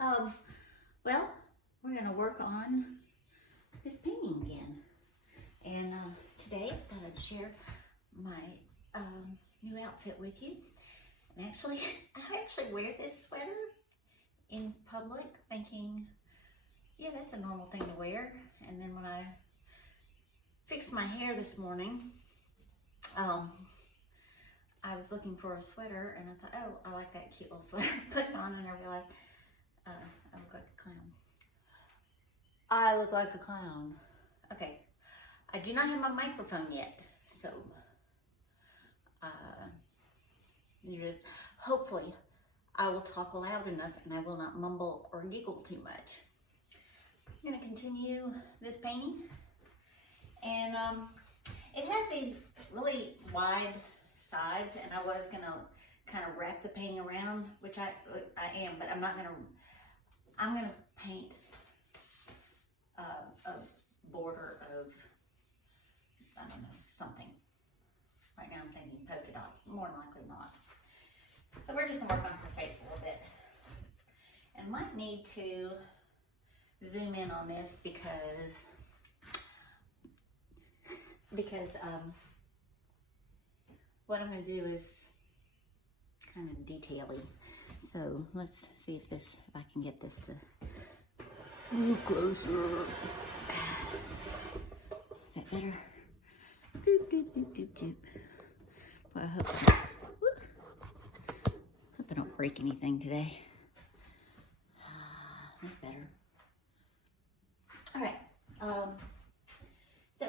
Um, well, we're going to work on this painting again. And today I thought I'd share my new outfit with you. And actually, I actually wear this sweater in public thinking, yeah, that's a normal thing to wear. And then when I fixed my hair this morning, I was looking for a sweater and I thought, oh, I like that cute little sweater. Put it on and I realized I look like a clown. I look like a clown. Okay, I do not have my microphone yet, so hopefully I will talk loud enough and I will not mumble or giggle too much. I'm going to continue this painting, and it has these really wide sides, and I was going to kind of wrap the painting around, which I am, but I'm going to paint a border of, I don't know, something. Right now I'm thinking polka dots, more than likely not. So we're just going to work on her face a little bit. And I might need to zoom in on this because what I'm going to do is kind of detail-y. So let's see if I can get this to move closer. Is that better? Doop, doop, doop, doop, doop. Well, I hope I don't break anything today. That's better. All right. So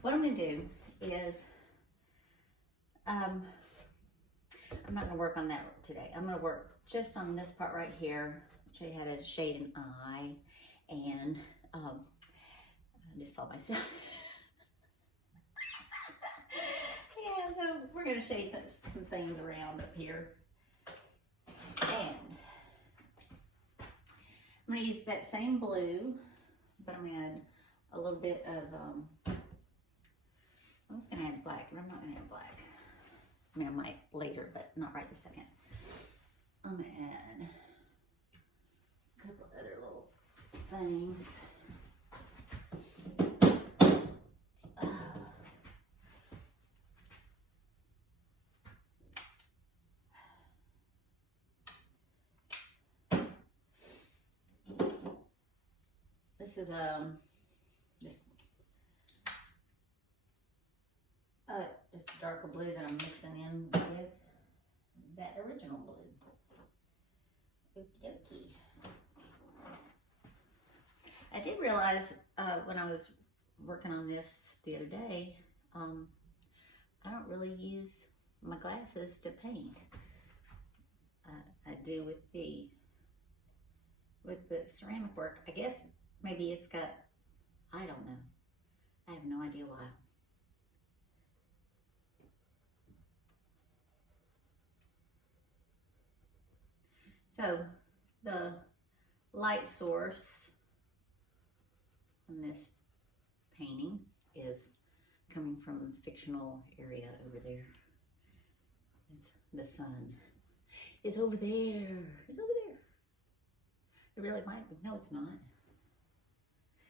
what I'm going to do is I'm not going to work on that today. I'm going to work just on this part right here. Show you how to shade an eye, and I just saw myself. Yeah, so we're going to shade some things around up here. And I'm going to use that same blue, but I'm going to add a little bit of, I was going to add black, but I'm not going to add black. I mean, I might later, but not right this second. I'm going to add a couple other little things. This is just a darker blue that I'm mixing in with that original blue. Okey-dokey. I did realize when I was working on this the other day, I don't really use my glasses to paint. I do with the ceramic work. I guess maybe it's got, I don't know. I have no idea why. So the light source on this painting is coming from a fictional area over there. It's the sun is over there. It's over there. It really might be. No, it's not.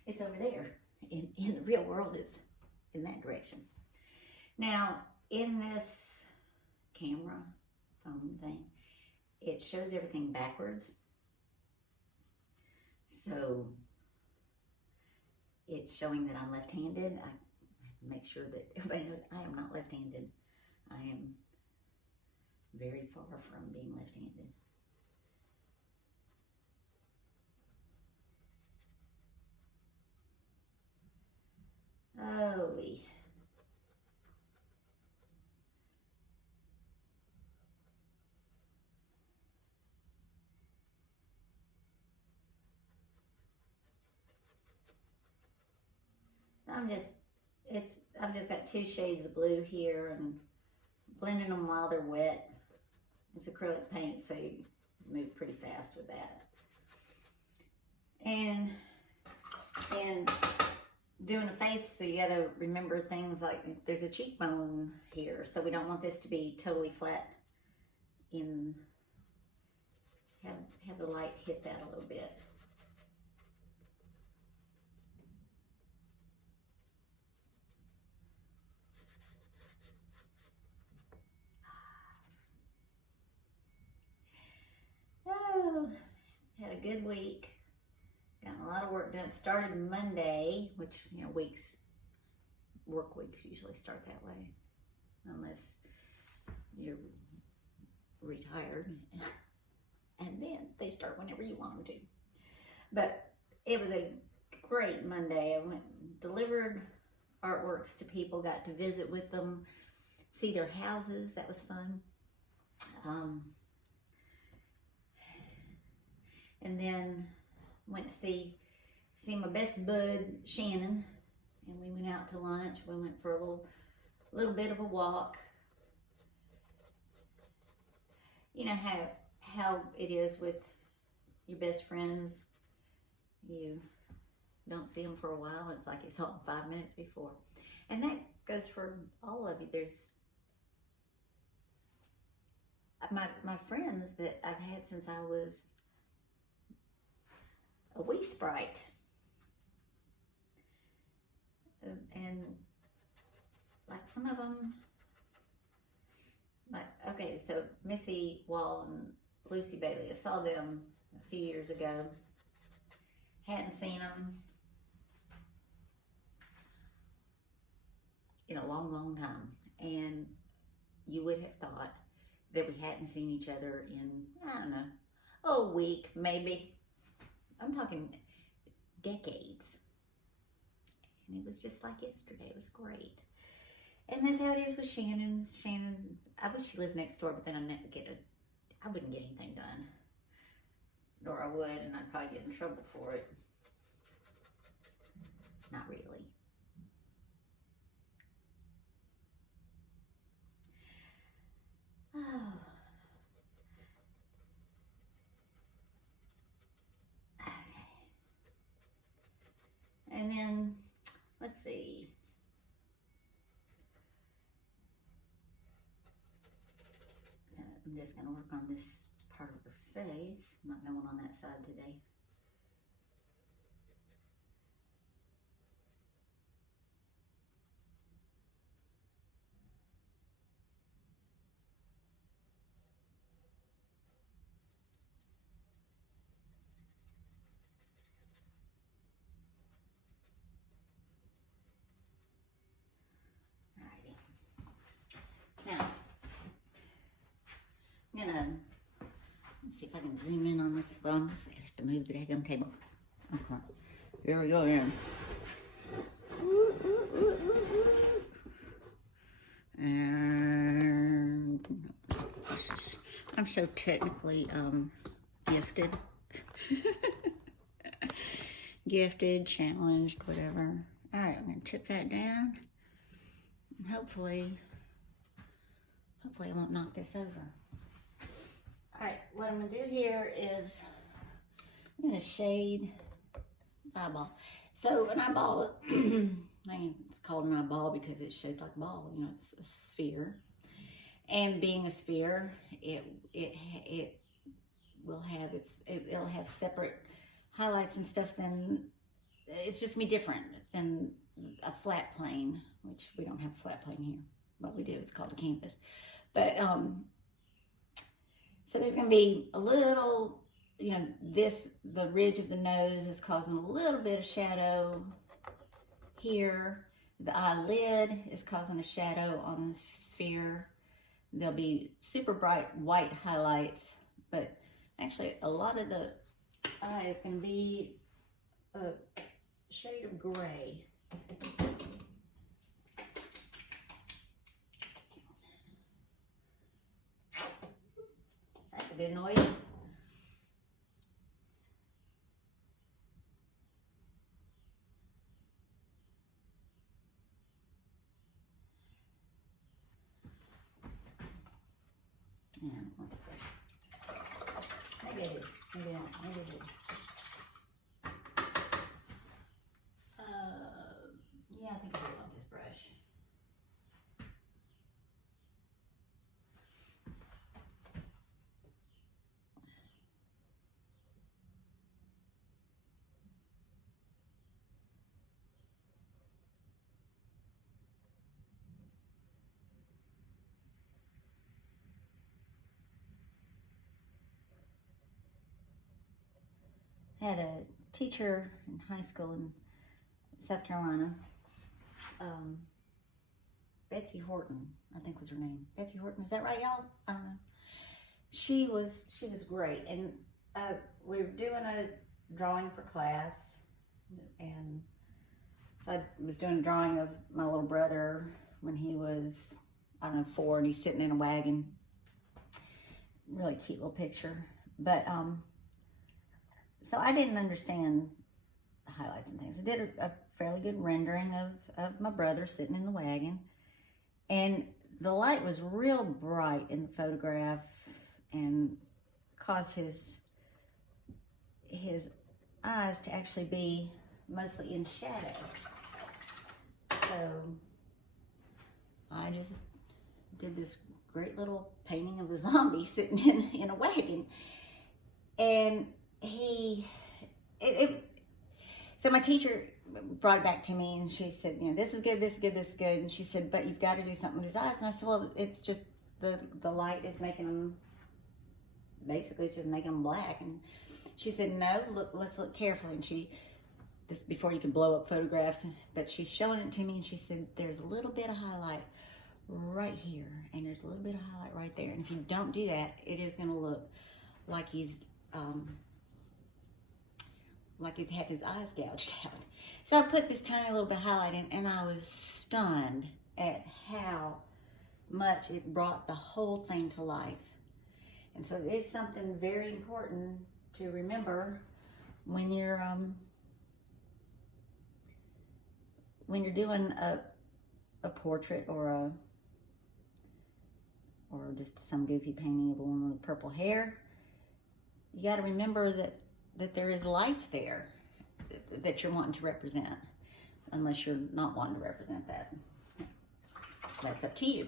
It's over there. In the real world, it's in that direction. Now, in this camera phone thing, it shows everything backwards. So it's showing that I'm left-handed. I make sure that everybody knows I am not left-handed. I am very far from being left-handed. Oh, I've just got two shades of blue here and blending them while they're wet. It's acrylic paint, so you move pretty fast with that. And doing a face, so you gotta remember things like there's a cheekbone here, so we don't want this to be totally flat in have the light hit that a little bit. Oh, had a good week. Got a lot of work done. Started Monday, which, you know, work weeks usually start that way, unless you're retired. And then they start whenever you want them to. But it was a great Monday. I went and delivered artworks to people, got to visit with them, see their houses. That was fun. And then went to see my best bud, Shannon, and we went out to lunch. We went for a little bit of a walk. You know how it is with your best friends. You don't see them for a while. It's like you saw them 5 minutes before. And that goes for all of you. There's my friends that I've had since I was a wee sprite. And like some of them, like, okay, so Missy Wall and Lucy Bailey, I saw them a few years ago. Hadn't seen them in a long, long time. And you would have thought that we hadn't seen each other in, I don't know, a week, maybe. I'm talking decades. And it was just like yesterday. It was great. And that's how it is with Shannon. Shannon, I wish she lived next door, but then I wouldn't get anything done. Or I would, and I'd probably get in trouble for it. Not really. Oh. Okay. And then, let's see. So I'm just going to work on this part of her face. I'm not going on that side today. Now, I'm gonna see if I can zoom in on this phone. I have to move the daggum table. Okay. Here we go again. And I'm so technically gifted. Gifted, challenged, whatever. Alright, I'm gonna tip that down. And hopefully I won't knock this over. Alright, what I'm going to do here is I'm going to shade the eyeball. So an eyeball, it's called an eyeball because it's shaped like a ball. You know, it's a sphere. And being a sphere, it'll have separate highlights and stuff. Then it's just me different than a flat plane, which we don't have a flat plane here. What we do, it's called a canvas. But, so there's going to be a little, you know, the ridge of the nose is causing a little bit of shadow here. The eyelid is causing a shadow on the sphere. There'll be super bright white highlights, but actually a lot of the eye is going to be a shade of gray. That's a good noise. Yeah, I don't want the brush. Maybe I do. Maybe not. Maybe I do. Yeah, I think I do want this brush. had a teacher in high school in South Carolina, Betsy Horton, I think was her name. Betsy Horton, is that right, y'all? I don't know. She was great, and we were doing a drawing for class, and so I was doing a drawing of my little brother when he was, I don't know, 4, and he's sitting in a wagon. Really cute little picture, but so I didn't understand highlights and things. I did a fairly good rendering of my brother sitting in the wagon, and the light was real bright in the photograph and caused his eyes to actually be mostly in shadow. So I just did this great little painting of a zombie sitting in a wagon, and so my teacher brought it back to me, and she said, you know, this is good, this is good, this is good, and she said, but you've got to do something with his eyes. And I said, well, it's just the light is making them, basically it's just making them black. And she said, no, look, let's look carefully. And this before you can blow up photographs, but she's showing it to me, and she said, there's a little bit of highlight right here, and there's a little bit of highlight right there, and if you don't do that, it is going to look like he's had his eyes gouged out. So I put this tiny little bit of highlight in, and I was stunned at how much it brought the whole thing to life. And so it is something very important to remember when you're doing a portrait or just some goofy painting of a woman with purple hair. You got to remember that there is life there that you're wanting to represent, unless you're not wanting to represent that. That's up to you.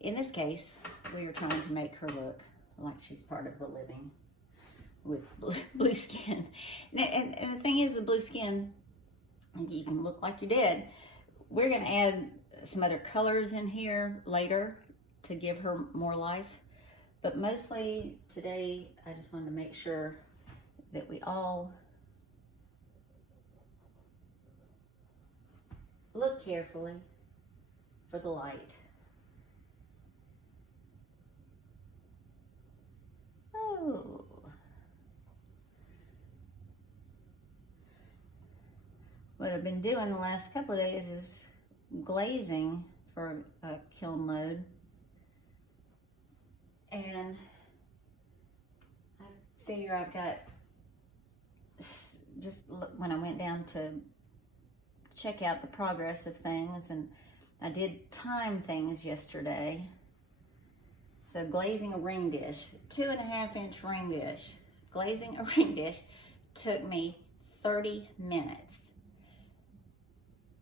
In this case, we are trying to make her look like she's part of the living with blue skin. And the thing is, with blue skin, you can look like you're dead. We're going to add some other colors in here later to give her more life. But mostly today, I just wanted to make sure that we all look carefully for the light. Oh. What I've been doing the last couple of days is glazing for a kiln load. And I figure I've got, just when I went down to check out the progress of things, and I did time things yesterday. So glazing a ring dish, 2.5-inch ring dish, glazing a ring dish took me 30 minutes.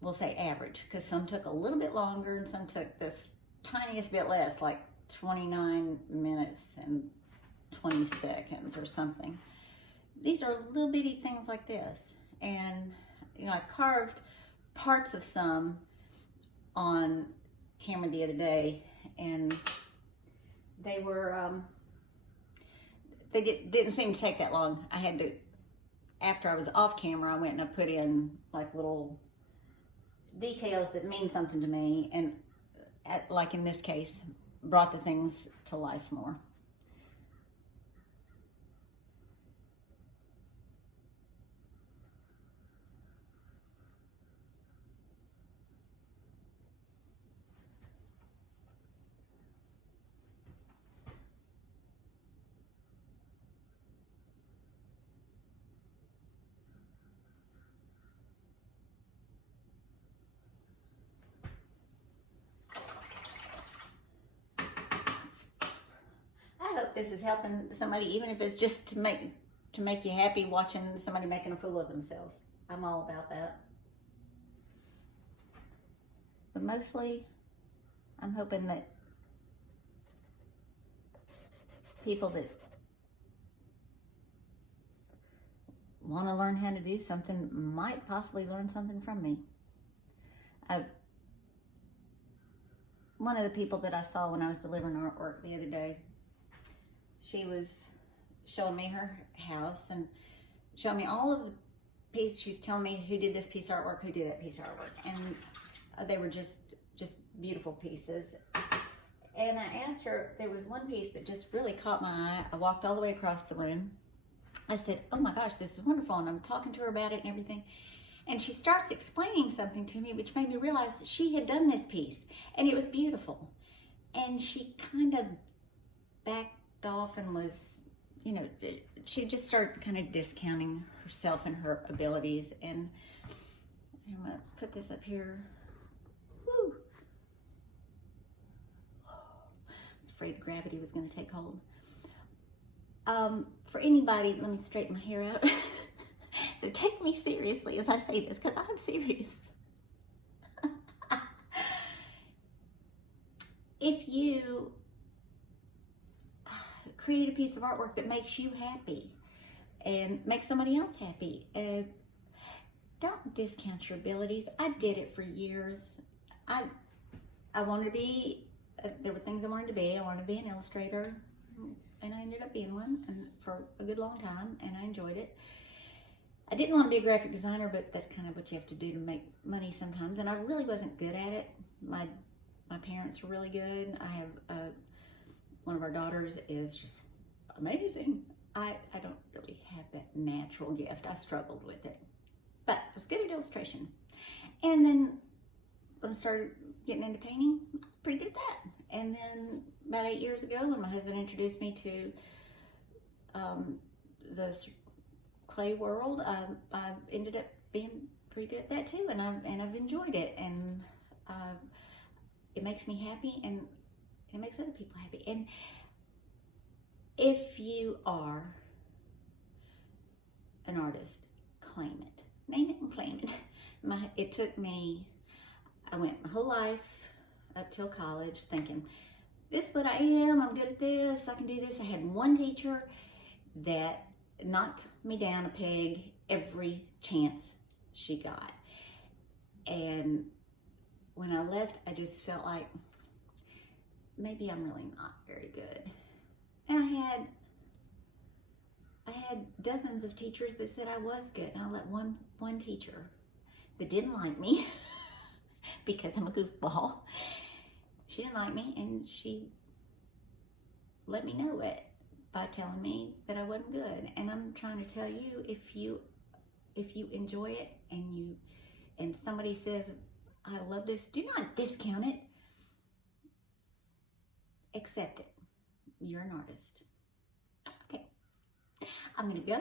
We'll say average, because some took a little bit longer and some took this tiniest bit less, like 29 minutes and 20 seconds or something. These are little bitty things like this. And, you know, I carved parts of some on camera the other day, and they were, didn't seem to take that long. I had to, after I was off camera, I went and I put in like little details that mean something to me, and like in this case, brought the things to life more. I hope this is helping somebody, even if it's just to make you happy watching somebody making a fool of themselves. I'm all about that. But mostly, I'm hoping that people that want to learn how to do something might possibly learn something from me. One of the people that I saw when I was delivering artwork the other day, she was showing me her house, and showing me all of the pieces. She's telling me who did this piece of artwork, who did that piece of artwork. And they were just beautiful pieces. And I asked her, there was one piece that just really caught my eye. I walked all the way across the room. I said, oh my gosh, this is wonderful. And I'm talking to her about it and everything. And she starts explaining something to me, which made me realize that she had done this piece. And it was beautiful. And she kind of backed off and was, you know, she just started kind of discounting herself and her abilities. And I'm going to put this up here. Woo! I was afraid gravity was going to take hold. For anybody, let me straighten my hair out. So take me seriously as I say this, because I'm serious. If you create a piece of artwork that makes you happy and makes somebody else happy, don't discount your abilities. I did it for years. I wanted to be, there were things I wanted to be. I wanted to be an illustrator, and I ended up being one and for a good long time, and I enjoyed it. I didn't want to be a graphic designer, but that's kind of what you have to do to make money sometimes, and I really wasn't good at it. My parents were really good. I have one of our daughters is just amazing. I don't really have that natural gift. I struggled with it, but I was good at illustration. And then when I started getting into painting, I was pretty good at that. And then about 8 years ago, when my husband introduced me to the clay world, I ended up being pretty good at that too, and I've enjoyed it, and it makes me happy, and it makes other people happy. And if you are an artist, claim it, name it, and claim it. It took me, I went my whole life up till college thinking, this is what I am, I'm good at this, I can do this. I had one teacher that knocked me down a peg every chance she got. And when I left, I just felt like maybe I'm really not very good. And I had dozens of teachers that said I was good, and I let one teacher that didn't like me because I'm a goofball. She didn't like me, and she let me know it by telling me that I wasn't good. And I'm trying to tell you, if you enjoy it and somebody says, I love this, do not discount it. Accept it. You're an artist. Okay. I'm going to go,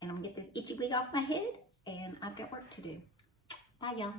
and I'm going to get this itchy wig off my head, and I've got work to do. Bye, y'all.